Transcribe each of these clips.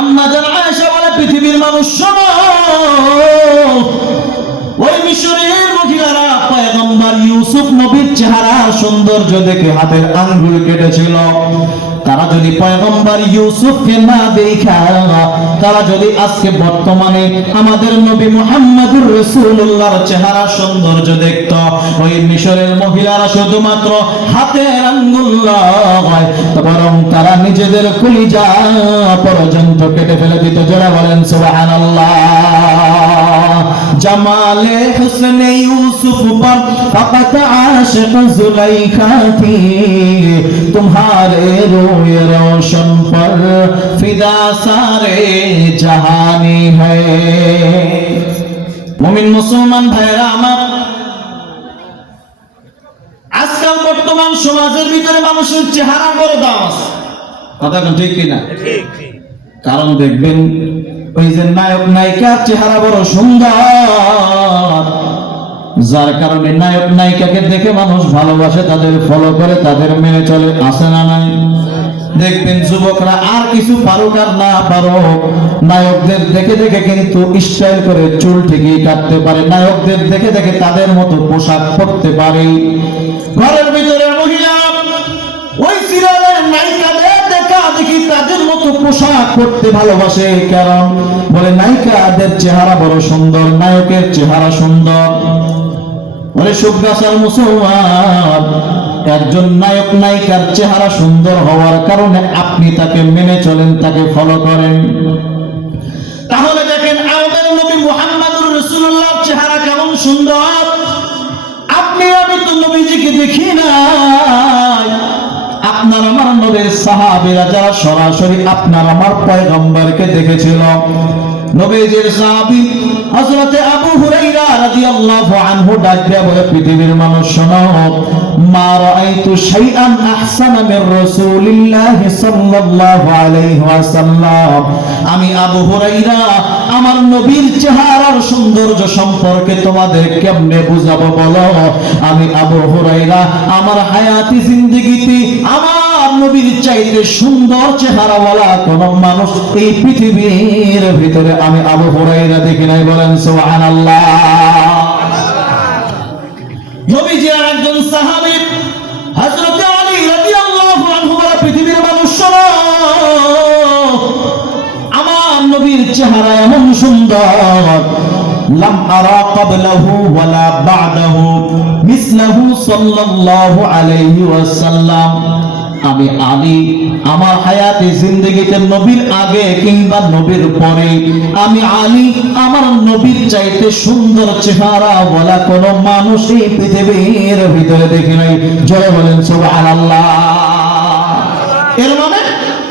আম্মা জান আয়েশা বলে, পৃথিবীর মানুষ শোনো, ওই মিশরের মহিলারা পয়গম্বর ইউসুফ নবীর চেহারা সৌন্দর্য দেখে হাতের আঙ্গুল কেটেছিল। তারা যদি পয়গম্বর ইউসুফকে না দেখা, তারা যদি আজকে বর্তমানে আমাদের নবী মুহাম্মদুর রাসূলুল্লাহর চেহারা সৌন্দর্য দেখত, ওই মিশরের মহিলারা শুধুমাত্র হাতের আঙ্গুল নয়, বরং তারা নিজেদের কলিজা পর্যন্ত কেটে ফেলে দিত। যারা বলেন সুবহানাল্লাহ। জামালে হুসনে ইউসুফ पर फकत आशिक जुलैखा थी, तुम्हारे रोए रोशन पर फिदा सारे जहानी है। মুমিন মুসলমান ভাইরা আমার, আজকাল বর্তমান সমাজের ভিতরে মানুষের চেহারা বড় দাম আছে, কথা ঠিক কিনা? কারণ দেখবেন ওই যে নায়ক নায়িকার চেহারা বড় সুন্দর, যার কারণে নায়ক নায়িকাকে দেখে মানুষ ভালোবাসে, তাদের ফলো করে, তাদের মেনে চলে, আসে না নাই? দেখবেন যুবকরা আর কিছু পারুক আর না পারুক, নায়কদের দেখে দেখে কিন্তু স্টাইল করে চুল ঠিকই কাটতে পারে, নায়কদের দেখে দেখে তাদের মতো পোশাক পরতে পারে। ঘরের ভিতরে মহিলা ওই সিরিয়ালের নায়িকাদের দেখা দেখি তাদের মতো পোশাক পরতে ভালোবাসে, কারণ বলে নায়িকাদের চেহারা বড় সুন্দর, নায়কের চেহারা সুন্দর। বলে সুগাছার মুসলমান, একজন নায়ক নায়িকার চেহারা সুন্দর হওয়ার কারণে আপনি তাকে মেনে চলেন, তাকে ফলো করেন, তাহলে দেখেন আমাদের নবী মুহাম্মদুর রাসূলুল্লাহর চেহারা কেমন সুন্দর। আপনি আমি তো নবীজিকে দেখি নাই, আপনার আমার নবীর সাহাবীরা যারা সরাসরি আপনার আমার পয়গম্বরকে দেখেছিল। নবীজির সাহাবী হযরতে আবু হুরায়রা রাদিয়াল্লাহু আনহু ডাক দিয়ে বলে, পৃথিবীর মানুষ শোনো, মা রাআইতু শাইআন আহসানা মির রাসূলিল্লাহি সাল্লাল্লাহু আলাইহি ওয়াসাল্লাম। আমি আবু হুরায়রা আমার নবীর চেহারার সৌন্দর্য সম্পর্কে তোমাদের কেমনে বুঝাবো বলো? আমি আবু হুরায়রা আমার হায়াতি জিন্দেগিতে আমার নবীর চাইতে সুন্দর চেহারাওয়ালা কোন মানুষ এই পৃথিবীর ভিতরে আমি আবু হুরায়রা দেখি নাই। বলেন সুবহানাল্লাহ। নবীজির একজন সাহাবী হযরত আলী রাদিয়াল্লাহু আনহু বলে, পৃথিবীর মানুষ শোনো, আমার নবীর চেহারা এমন সুন্দর, লাম আরা ক্বাবলাহু ওয়ালা বা'দাহু মিসলাহু সাল্লাল্লাহু আলাইহি ওয়াসাল্লাম। আমি আলী আমার হায়াতে জিন্দেগিতে নবীর আগে কিংবা নবীর পরে আমি আলী আমার নবীর চাইতে সুন্দর চেহারা বলা কোন মানুষ এই পৃথিবীর ভিতরে দেখি নাই। জয় বলেন সুবহানাল্লাহ। এর মানে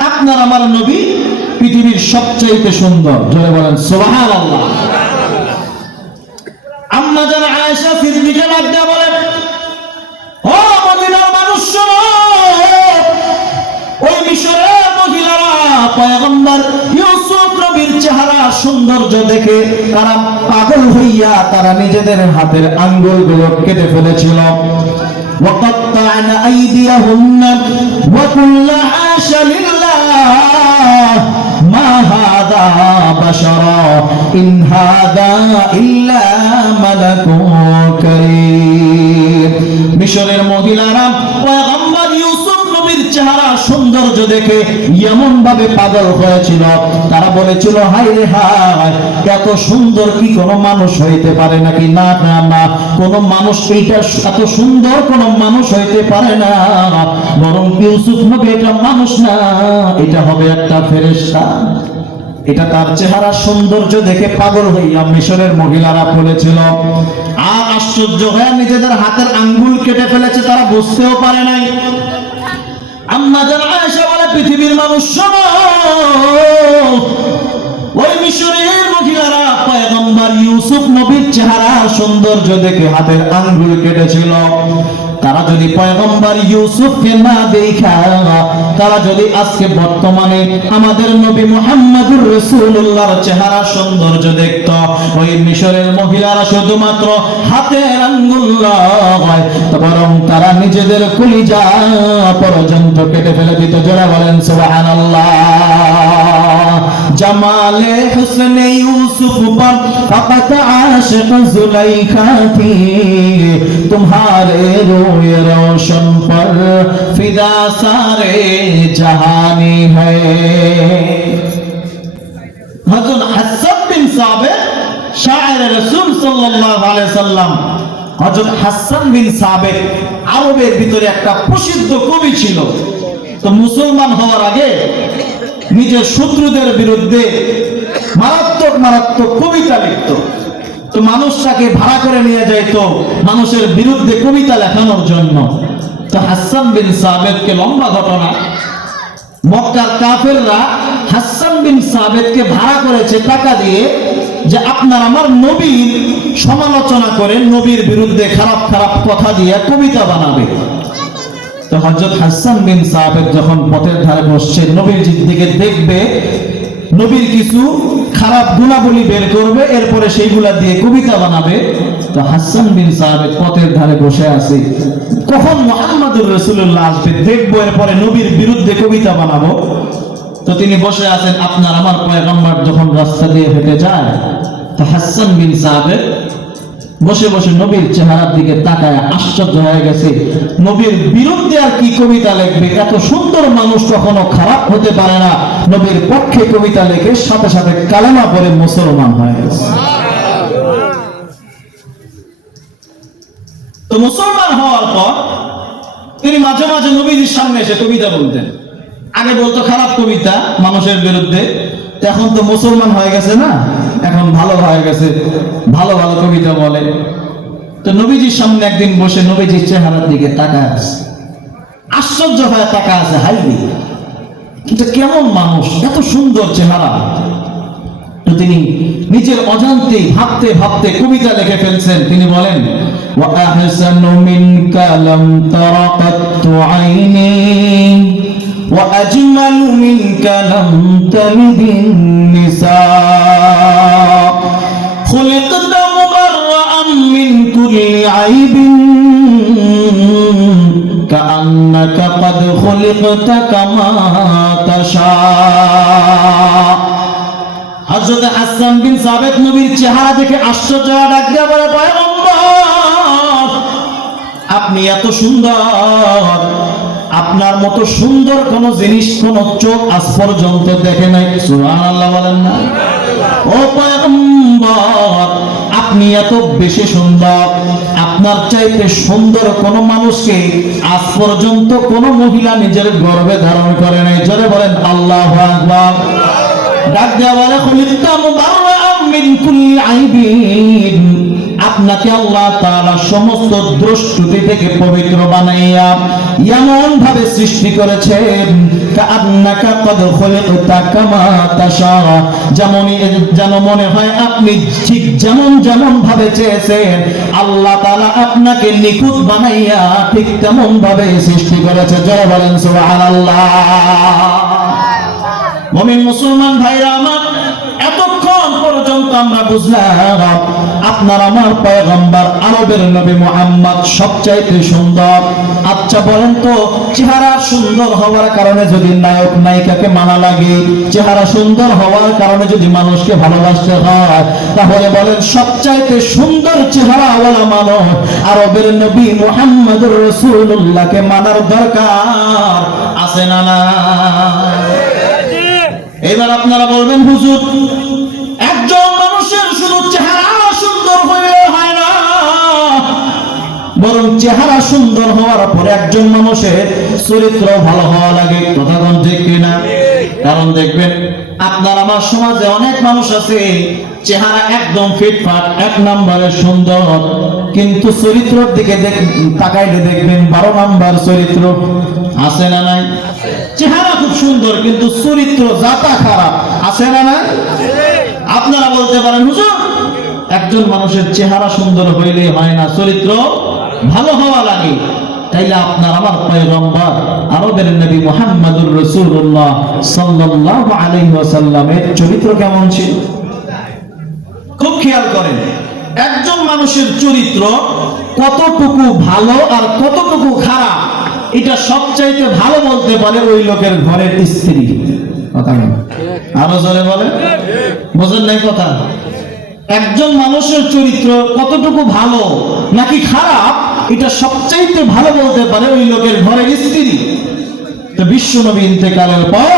আপনার আমার নবী পৃথিবীর সবচাইতে সুন্দর। জয় বলেন সুবহানাল্লাহ। আম্মা জান আয়েশা সিদ্দিকা রাদিয়াল্লাহু আনহা বলেন, ও মদিনার মানুষ শোনো, ওই মিশরের মহিলারা পয়গম্বর ইউসুফ নবীর চেহারা সৌন্দর্য দেখে তারা পাগল হইয়া তারা নিজেদের হাতের আঙ্গুলগুলো কেটে ফেলেছিল। وقطعنا أيديهن وقلنا حاش لله ما هذا بشرا إن هذا إلا ملك كريم। মিশরের মহিলারা পয়গম্বর ইউসুফ নবীর চেহারা সৌন্দর্য দেখে এমন ভাবে পাগল হয়েছিল, তারা বলেছিল, হায় রে হায়, এত সুন্দর কি কোনো মানুষ হইতে পারে নাকি? না না না, কোন মানুষ এইটা এত সুন্দর কোন মানুষ হইতে পারে না, বরং ইউসুফ নবী এটা মানুষ না, এটা হবে একটা ফেরেশতা। এটা তার চেহারা সৌন্দর্য দেখে পাগল হইয়া মিশরের মহিলারা বলেছিল। আর আশ্চর্য হয়ে নিজেদের হাতের আঙ্গুল কেটে ফেলেছে, তারা বুঝতেও পারে নাই। আম্মা জান আয়েশা বলে, পৃথিবীর মানুষ শোনো, ওই মিশরের মহিলারা পয়গম্বর ইউসুফ নবীর চেহারা সৌন্দর্য দেখে হাতের আঙ্গুল কেটেছিল। তারা যদি পয়গম্বর ইউসুফকে না দেখা, তারা যদি আজকে বর্তমানে আমাদের নবী মুহাম্মদুর রাসূলুল্লাহর চেহারা সৌন্দর্য দেখত, ওই মিশরের মহিলারা শুধুমাত্র হাতের আঙ্গুল নয়, বরং তারা নিজেদের কলিজা পর্যন্ত কেটে ফেলে দিত। যারা বলেন সুবহানাল্লাহ। जमाले हुस्न यूसुफ पर फकत आशिक जुलैखा थी, तुम्हारे रोए रोशन पर फिदा सारे जहानी है। हजरत हसन बिन साबित शायर रसूल सल्लल्लाहु अलैहि वसल्लम, হযরত হাসান বিন সাবিত আরবের ভিতরে একটা প্রসিদ্ধ কবি ছিল। তো মুসলমান হওয়ার আগে নিজের শত্রুদের বিরুদ্ধে মারাত্মক মারাত্মক কবিতা লিখত। তো মানুষটাকে ভাড়া করে নিয়ে যাইতো মানুষের বিরুদ্ধে কবিতা লেখানোর জন্য। তো হাসান বিন সাবিতকে, লম্বা ঘটনা, মক্কার কাফেররা হাসান বিন সাবিতকে ভাড়া করেছে টাকা দিয়ে, যে আপনার আমার নবীর সমালোচনা করে নবীর বিরুদ্ধে খারাপ খারাপ কথা দিয়ে কবিতা বানাবে। তো হযরত হাসান বিন সাবিত যখন পথের ধারে বসছে, নবীর দিকে দেখবে, নবীর কিছু খারাপ গুণাবলী বের করবে, এরপরে সেইগুলা দিয়ে কবিতা বানাবে। তো হাসান বিন সাবিত পথের ধারে বসে আছে, কখন মুহাম্মদুর রাসূলুল্লাহ আসবে দেখবো, এরপরে নবীর বিরুদ্ধে কবিতা বানাবো। তো তিনি বসে আছেন, আপনার আমার পয়গম্বর যখন রাস্তা দিয়ে হেঁটে যায়, তো হাসান বিন সাবিত বসে বসে নবীর চেহারার দিকে তাকায় আশ্চর্য হয়ে গেছে। নবীর বিরুদ্ধে আর কি কবিতা লিখবে, এত সুন্দর মানুষ কখনো খারাপ হতে পারে না। নবীর পক্ষে কবিতা লিখে সাথে সাথে কালেমা পড়ে মুসলমান হয়ে গেছে। তো মুসলমান হওয়ার পর তিনি মাঝে মাঝে নবীজির সামনে এসে কবিতা বলতেন। আগে বলতো খারাপ কবিতা মানুষের বিরুদ্ধে, এখন তো মুসলমান হয়ে গেছে না, এখন ভালো হয়ে গেছে, ভালো ভালো কবিতা বলে। তো নবীজির সামনে একদিন বসে নবীজির চেহারার দিকে তাকায় আছে, আশ্চর্য হয়ে তাকায় আছে, হাইলি কিন্তু কেমন মানুষ, এত সুন্দর চেহারা। তো তিনি নিজের অজান্তে ভাবতে ভাবতে কবিতা লিখে ফেলছেন। তিনি বলেন, ওয়া আহসানু মিনকা লাম তারা কাত্তু আইনি ওয়া আজমালু মিনকা লাম তালিদিন নিসা, খুলিকতা মুবাররাআন মিন কুল্লি আইবিন কাআন্নাকা ক্বাদ খুলিকতা কামা তাশা। হযরত হাসান বিন সাবিত নবীর চেহারা দেখে আশ্চর্য ডাক দিয়ে বলে, পয়গম্বর আপনি এত সুন্দর, আপনার মতো সুন্দর কোন জিনিস কোন চোখ আজ পর্যন্ত দেখে নাই। সুবহানাল্লাহ বলেন না? ও পয়গম্বর আপনি এত বেশি সুন্দর, আপনার চাইতে সুন্দর কোন মানুষকে আজ পর্যন্ত কোন মহিলা নিজের গর্ভে ধারণ করে নাই। জোরে বলেন আল্লাহু আকবার। ডাক দেয়া বলে, খুলিকতা মুবাররাআন মিন কুল্লি আইবিন, আপনাকে আল্লাহ তাআলা সমস্ত দোষত্রুটি থেকে পবিত্র বানাইয়া এমন ভাবে সৃষ্টি করেছেন, কাআন্নাকা ক্বাদ খুলিকতা কামা তাশা, যেন মনে হয় আপনি ঠিক যেমন যেমন ভাবে চেয়েছেন আল্লাহ তাআলা আপনাকে নিখুঁত বানাইয়া ঠিক তেমন ভাবে সৃষ্টি করেছে। জয় বলেন সুবহানাল্লাহ। মুমিন মুসলমান ভাইরা আমার, এতক্ষণ পর্যন্ত আমরা বুঝলাম আপনার আমার পয়গম্বর আরবের নবী মুহাম্মদ সবচাইতে সুন্দর। আচ্ছা বলেন তো, চেহারা সুন্দর হওয়ার কারণে যদি নায়ক নায়িকাকে মানা লাগে, চেহারা সুন্দর হওয়ার কারণে যদি মানুষকে ভালোবাসতে হয়, তাহলে বলেন সবচাইতে সুন্দর চেহারাওয়ালা মানুষ আরবের নবী মুহাম্মদুর রাসূলুল্লাহকে মানার দরকার আছে না না? এবার আপনারা বলবেন, হুজুর একজন মানুষের শুধু চেহারা সুন্দর হইলে হয় না, বরং চেহারা সুন্দর হওয়ার পরে একজন মানুষের চরিত্র ভালো হওয়া লাগে। কথা কোন ঠিক কিনা? কারণ দেখবেন আপনার আমার সমাজে অনেক মানুষ আছে, চেহারা একদম ফিটফাট এক নম্বরে সুন্দর, কিন্তু চরিত্রের দিকে তাকাইলে দেখবেন 12 নম্বর চরিত্র। আছে না নাই? চেহারা খুব সুন্দর কিন্তু চরিত্র জাতা খারাপ। আছে না নাই? আপনারা বলতে পারেন, হুজুর একজন মানুষের চেহারা সুন্দর হইলে হয় না, চরিত্র ভালো হওয়া লাগে। তাইলে আপনার আমার পয়গম্বর আরবের নবী মুহাম্মদুর রাসূলুল্লাহ সাল্লাল্লাহু আলাইহি ওয়াসাল্লামের চরিত্র কেমন ছিল? খুব খেয়াল করেন, একজন মানুষের চরিত্র কতটুকু ভালো আর কতটুকু খারাপ, এটা সবচাইতে ভালো বলতে পারে ওই লোকের ঘরের স্ত্রী। কথা বলে, আরো জোরে বলে, বোঝেন নাই কথা? একজন মানুষের চরিত্র কতটুকু ভালো নাকি খারাপ এটা সবচাইতে ভালো বলতে পারে ওই লোকের ঘরের স্ত্রী। তো বিশ্ব নবী ইন্তেকালের পর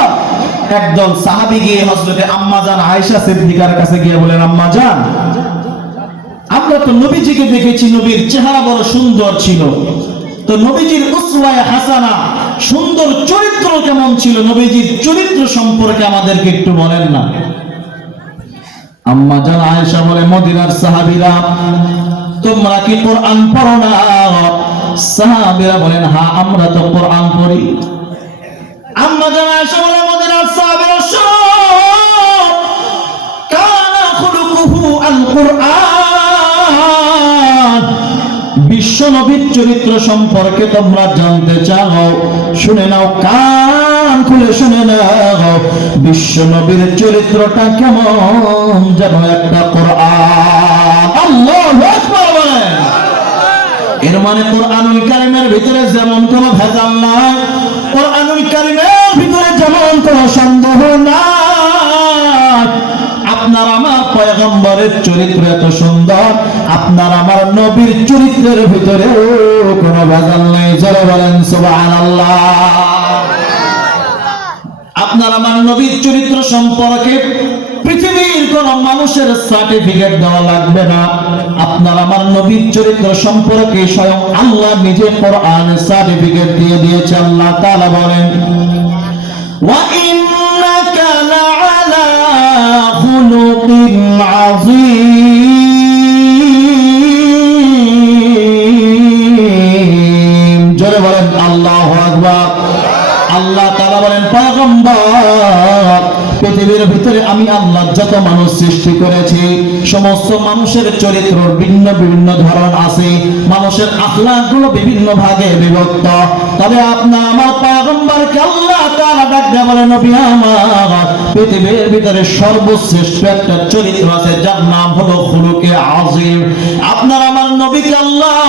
একদল সাহাবী গিয়ে হযরতে আম্মা জান আয়েশা সিদ্দিকার কাছে গিয়ে বলেন, আম্মা জান, আমরা তো নবীজিকে দেখেছি, নবীর চেহারা বড় সুন্দর ছিল, তো নবীজির উসওয়ায়ে হাসানা সুন্দর চরিত্র কেমন ছিল, নবীজির চরিত্র সম্পর্কে আমাদেরকে একটু বলেন না। আম্মা জান আয়েশা বলে, মদিনার সাহাবীরা, তোমরা কি কোরআন পড়ো না? সাহাবীরা বলেন, হ্যাঁ আমরা তো কোরআন পড়ি। আম্মা জান আয়েশা বলে, মদিনার সাহাবীরা শোনো, কানা খুলুকুহু আল কুরআন। বিশ্ব নবীর চরিত্র সম্পর্কে তোমরা জানতে চাও, শুনে নাও, কান খুলে শুনে নাও, বিশ্ব নবীর চরিত্রটা কেমন যেন একটা কোরআন। আল্লাহু আকবার বলেন। এর মানে কোরআনুল কারীমের ভিতরে যেমন কোনো ভেজাল নাই, কোরআনুল কারীমের ভিতরে যেমন কোনো সন্দেহ নাই, আপনার আমার পয়গম্বরের চরিত্র এত সুন্দর, আপনার আমার নবীর চরিত্রের ভিতরে কোনো ভেজাল নেই। যারা বলেন সুবহানাল্লাহ। আপনার আমার নবীর চরিত্র সম্পর্কে পৃথিবীর কোন মানুষের সার্টিফিকেট দেওয়া লাগবে না। আপনার আমার নবীর চরিত্র সম্পর্কে স্বয়ং আল্লাহ নিজে কোরআনে সার্টিফিকেট দিয়ে দিয়েছে। আল্লাহ তাআলা বলেন, ওয়া ইন্নাকা লাআলা খুলুকিন আযীম। জোরে বলেন আল্লাহু আকবার। আল্লাহ তাআলা বলেন, পয়গম্বর, পৃথিবীর ভিতরে আমি আল্লাহ যত মানুষ সৃষ্টি করেছি, সমস্ত মানুষের চরিত্র ভিন্ন ভিন্ন ধরন আছে, মানুষের আখলাক গুলো বিভিন্ন ভাগে বিভক্ত। তবে আপনার আমার পয়গম্বরকে আল্লাহ তাআলা ডাক দিয়ে বলেন, নবী আমার, পৃথিবীর ভিতরে সর্বশ্রেষ্ঠ একটা চরিত্র আছে যার নাম হলো খুলুকে আযীম। আপনার আমার নবীকে আল্লাহ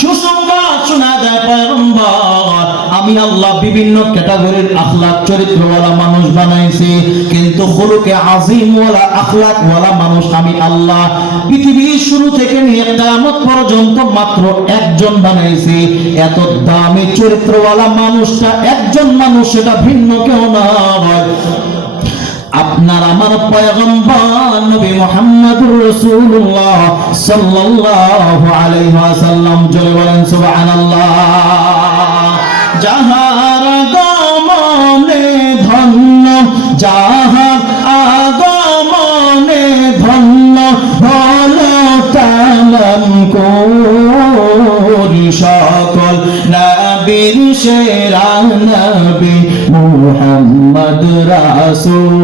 সুসংবাদ শোনা দেয়, পয়গম্বর, আমি আল্লাহ বিভিন্ন ক্যাটাগরির আখলাক চরিত্রওয়ালা মানুষ বানাইছি, কিন্তু খুলুকে আযীম ওয়ালা আখলাক ওয়ালা মানুষ আমি আল্লাহ পৃথিবীর শুরু থেকে নিয়ে কিয়ামত পর্যন্ত মাত্র একজন বানাইছি। এত দামি চরিত্রওয়ালা মানুষটা একজন মানুষ, সেটা ভিন্ন কেউ নয়, আপনার আমার পয়গম্বর নবী মুহাম্মদুর রাসূলুল্লাহ সাল্লাল্লাহু আলাইহি ওয়াসাল্লাম। জোরে বলেন সুবহানাল্লাহ। যাহার আগমনে ধন্য, যাহার আগমনে ধন্য, হলো তালাম করি সকল নবীর সেরা নবী মুহাম্মদ রাসূল।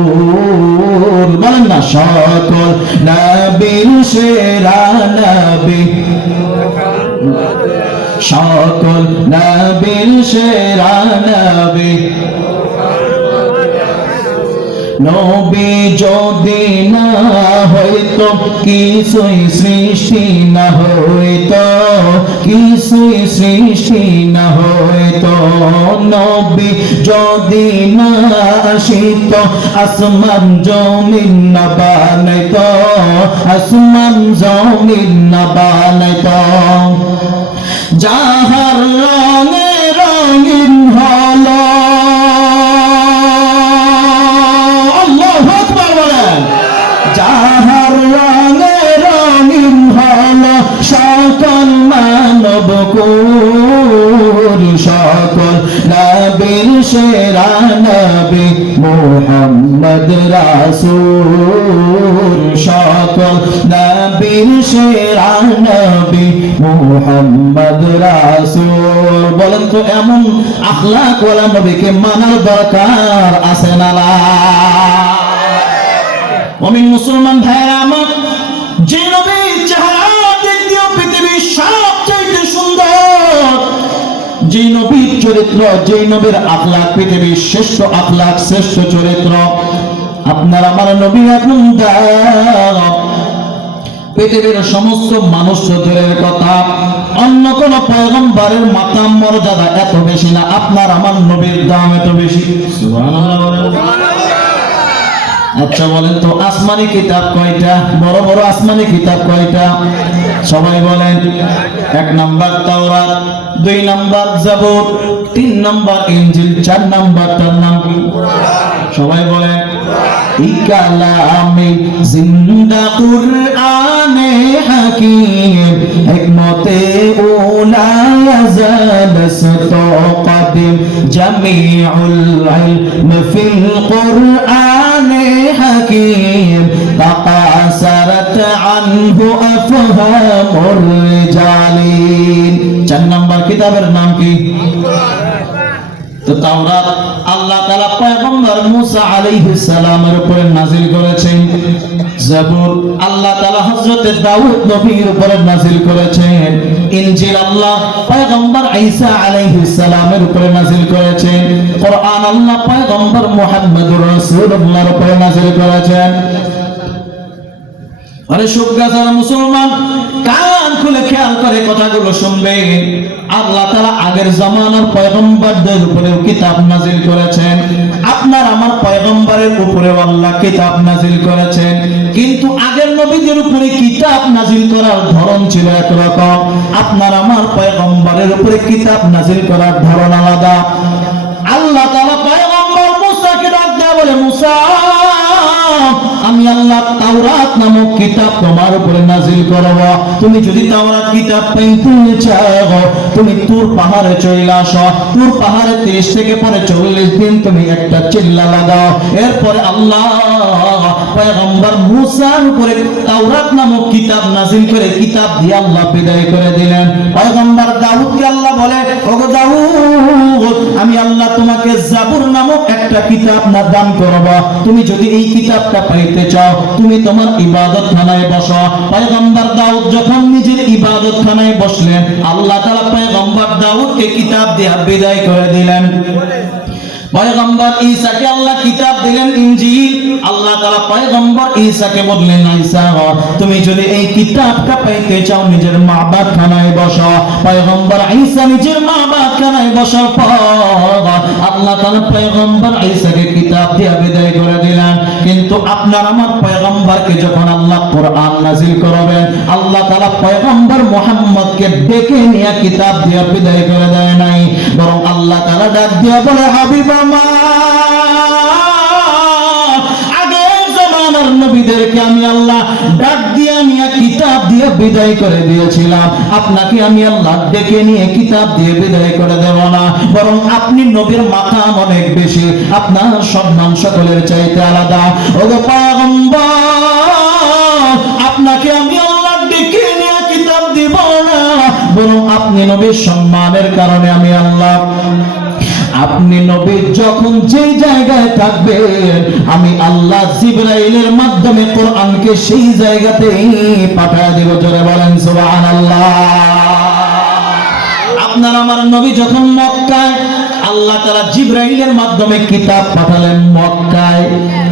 বলেন না, সকল নবীর সেরা নবী, সকল নবীর সেরা নবী। নবী যদি না হইতো কিছুই সৃষ্টি না হইতো, কিছুই সৃষ্টি না হইতো। নবী যদি না আসিত আসমান জমিন না বানাইতো, আসমান জমিন না বানাইতো। যাহার রঙে রঙিন হলো, আল্লাহু আকবার বলেন, যাহার রঙে রঙিন হলো সকল মানব কুল, সকল নবীর সেরা নবী মুহাম্মদ রাসূল, সকল নবীর সেরা নবী মুহাম্মদ রাসূল। বলেন তো, এমন আখলাক ওয়ালা নবীকে মানার দরকার আছে না? মুমিন মুসলমান ভাইরা আমার, যে নবীর চেহারা দেখতেও পৃথিবীর সবচেয়ে সুন্দর, যে নবীর চরিত্র, যে নবীর আখলাক পৃথিবীর শ্রেষ্ঠ আখলাক, শ্রেষ্ঠ চরিত্র, আপনার আমার নবী এখন পৃথিবীর সমস্ত মানুষ দূরের কথা, অন্য কোন পয়গম্বরের মাকাম মর্যাদা এত বেশি না, আপনার আমার নবীর দাম এত বেশি। সুবহানাল্লাহ। আচ্ছা বলেন তো আসমানি কিতাব কয়টা? বড় বড় আসমানি কিতাব কয়টা? সবাই বলেন। 1 নাম্বার তাওরাত, 2 নাম্বার জাবুর, 3 নাম্বার ইনজিল, 4 নাম্বারটার নাম কি? সবাই বলেন। ইকালামে জিন্দা কুরআনে হাকিম, হিকমতে উলা জাদসত কদিম, জামিউল ইলম ফিল কুরআনে হাকিম, তাকাসারাত আনহু আফহামুর রিজালিন। 4 নাম্বার কিতাবের নাম কি? তো তাওরাত আল্লাহ তাআলা পয়গম্বর মুসা আলাইহিস সালামের উপরে নাযিল করেছেন। জাবুর আল্লাহ তাআলা হযরত দাউদ নবীর উপরে নাযিল করেছেন। ইনজিল আল্লাহ পয়গম্বর ঈসা আলাইহিস সালামের উপরে নাযিল করেছেন। কুরআন আল্লাহ পয়গম্বর মুহাম্মদুর রাসূলুল্লাহর উপরে নাযিল করেছেন। আরে সুবগাজার মুসলমান, কান খুলে খেয়াল করে কথাগুলো শুনবে। আল্লাহ তাআলা আগের জামানার পয়গম্বরদের উপরেও কিতাব নাযিল করেছেন, আপনার আমার পয়গম্বরের উপরেও আল্লাহ কিতাব নাযিল করেছেন। কিন্তু আগের নবীদের উপরে কিতাব নাযিল করার ধরন ছিল একরকম, আপনার আমার পয়গম্বরের উপরে কিতাব নাযিল করার ধরন আলাদা। আল্লাহ তাআলা পয়গম্বর মুসাকে ডাক দেয়া বলে, মুসা আমি আল্লাহ তাওরাত নামক কিতাব তোমার উপরে নাযিল করব। তুমি যদি তাওরাত কিতাব পাইতে চাও, তুমি তুর পাহাড়ে চলে আসো। তুর পাহাড়ে 30 থেকে 40 দিন তুমি একটা চিল্লা লাগাও। এরপরে আল্লাহ পয়গম্বর মুসার উপরে তাওরাত নামক কিতাব নাযিল করে কিতাব দিয়ে আল্লাহ বিদায় করে দিলেন। পয়গম্বর দাউদকে আল্লাহ বলে, ওগো দাউদ, আমি আল্লাহ তোমাকে জাবুর নামক একটা কিতাব দান করব। তুমি যদি এই কিতাবটা পাইতে চাও, তুমি তোমার ইবাদতখানায় বসো। পয়গম্বর দাউদ যখন নিজের ইবাদতখানায় বসলেন, আল্লাহ তাআলা পয়গম্বর দাউদকে কিতাব দিয়ে বিদায় করে দিলেন। পয়গম্বর ঈসাকে আল্লাহ কিতাব দিলেন ইনজিল। আল্লাহ তাআলা পয়গম্বর ঈসাকে বললেন, ঈসা তুমি যদি এই কিতাবটা পাইতে চাও, নিজের মাবাদখানায় বসো। পয়গম্বর ঈসা নিজের মাবাদখানায় বসার পর আল্লাহ তাআলা পয়গম্বর ঈসাকে কিতাব দিয়ে বিদায় করে দিলেন। কিন্তু আপনার আমার পয়গম্বরকে যখন আল্লাহ কোরআন নাযিল করবেন, আল্লাহ তাআলা পয়গম্বর মুহাম্মদকে ডেকে নিয়ে কিতাব দিয়ে বিদায় করে দেয় নাই, বরং আল্লাহ তাআলা ডাক দিয়ে বলে, হাবিব আগের জামানার নবীদেরকে আমি আল্লাহ ডাক দিয়ে নিয়ে কিতাব দিয়ে বিদায় করে দিয়েছিলাম, আপনাকে আমি আল্লাহ ডেকে নিয়ে কিতাব দিয়ে বিদায় করে দেব না, বরং আপনি নবীর মাকাম অনেক বেশি, আপনার সম্মান সকলের চাইতে আলাদা। ওগো পয়গম্বর, আপনাকে আমি আল্লাহ ডেকে নিয়ে কিতাব দিব না, বরং আপনি নবীর সম্মানের কারণে আমি আল্লাহ, আপনি নবী যখন যে জায়গায় থাকবেন, আমি আল্লাহ জিবরাইলের মাধ্যমে কোরআনকে সেই জায়গাতেই পাঠিয়ে দেব। জোরে বলেন সুবহানাল্লাহ। আপনার আমার নবী যখন মক্কায়, আল্লাহ তাআলা জিবরাইলের মাধ্যমে কিতাব পাঠালেন মক্কায়।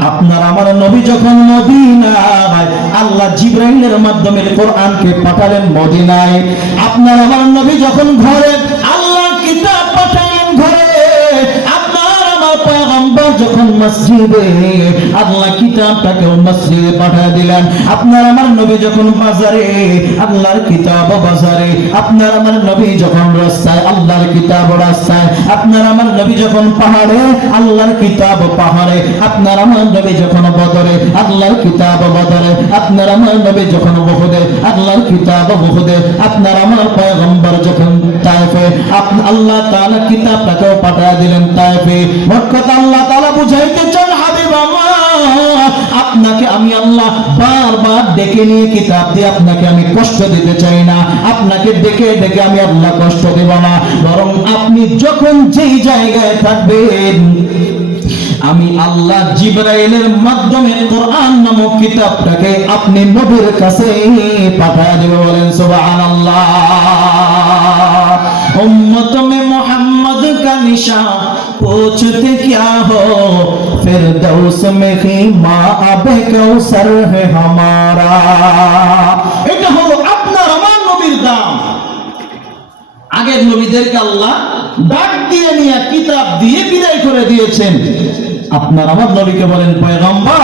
আপনার আমার নবী যখন মদিনায়, আল্লাহ জিবরাইলের মাধ্যমে কোরআনকে পাঠালেন মদিনায়। আপনার আমার নবী যখন ঘরে, আল্লাহ কিতাব পাঠালেন ঘরে। আপনার আমার পয়গম্বর যখন মসজিদে, আল্লাহ কিতাবটাকেও মসজিদে পাঠিয়ে দিলেন। আপনার আমার নবী যখন বাজারে, আল্লাহর কিতাব বাজারে। আপনার আমার নবী যখন রাস্তায়, আল্লাহর কিতাব রাস্তায়। আপনার আমার নবী যখন পাহাড়ে, আল্লাহর কিতাব পাহাড়ে। আপনার আমার নবী যখন বদরে, আল্লাহর কিতাব বদরে। আপনার আমার নবী যখন উহুদে, আল্লাহর কিতাব উহুদে। আপনার আমার পয়গম্বর যখন তায়েফে, আল্লাহ তাআলা কিতাবটাকেও পাঠিয়ে দিলেন তায়েফে। মোট কথা আল্লাহ তাআলা বুঝাইতে চান, হাবিব আমার, আপনাকে আমি আল্লাহ বারবার ডেকে নিয়ে কিতাব দিয়ে আপনাকে আমি কষ্ট দিতে চাই না, আপনাকে ডেকে ডেকে আমি আল্লাহ কষ্ট দেব না, বরং আপনি যখন যেই জায়গায় থাকবেন, আমি আল্লাহ জিবরাইলের মাধ্যমে কোরআন নামক কিতাবটাকে আপনি নবীর কাছে পাঠিয়ে দেব। বলেন সুবহানাল্লাহ। उम्मत में मोहम्मद का निशान पूछते क्या हो, फिरदौस में खीमा आबे कौसर है हमारा। এটা হলো আপনার আমার নবীর দাম। আগের নবীদেরকে আল্লাহ ডাক দিয়ে নিয়ে কিতাব দিয়ে বিদায় করে দিয়েছেন। আপনার আমার নবীকে বলেন, পয়গম্বর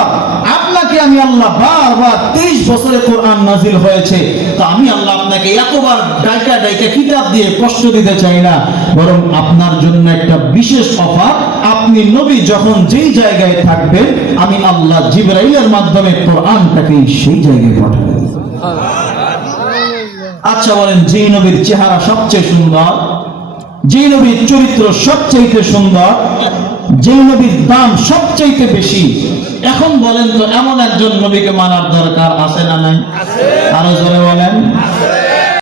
আমি আল্লাহ বারবার 23 বছরে কোরআন নাজিল হয়েছে, তো আমি আল্লাহ আপনাকে এতবার ডাইকা ডাইকা কিতাব দিয়ে কষ্ট দিতে চাই না, বরং আপনার জন্য একটা বিশেষ অফার, আপনি নবী যখন যেই জায়গায় থাকবেন আমি আল্লাহ জিবরাইলের মাধ্যমে কোরআনটাকে সেই জায়গায় পাঠাবো। আচ্ছা বলেন, যে নবীর চেহারা সবচেয়ে সুন্দর, যে নবীর চরিত্র সবচেয়ে সুন্দর, যে নবীর দাম সবচেয়ে বেশি, এখন বলেন তো এমন একজন নবীকে মানার দরকার আছে না নাই? আরো জোরে বলেন।